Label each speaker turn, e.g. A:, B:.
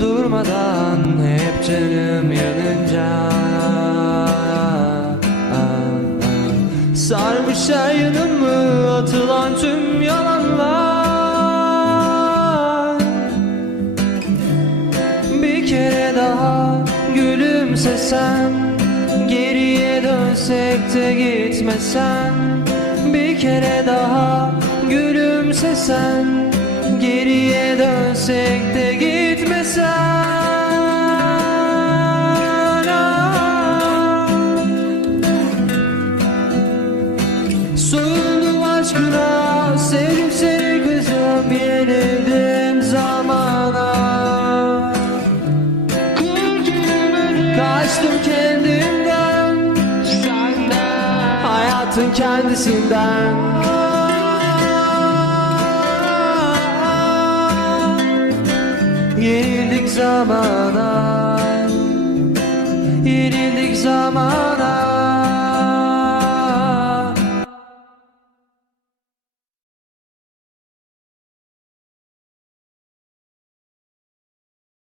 A: durmadan hep canım yanınca. Sarmış her yanımı atılan tüm yalanlar. Bir kere daha gülümsesen Geriye dönsek de gitmesen Bir kere daha gülümsesen Geriye dönsek Kaçtım kendimden. Senden. Hayatın kendisinden zamana. Yenildik zamana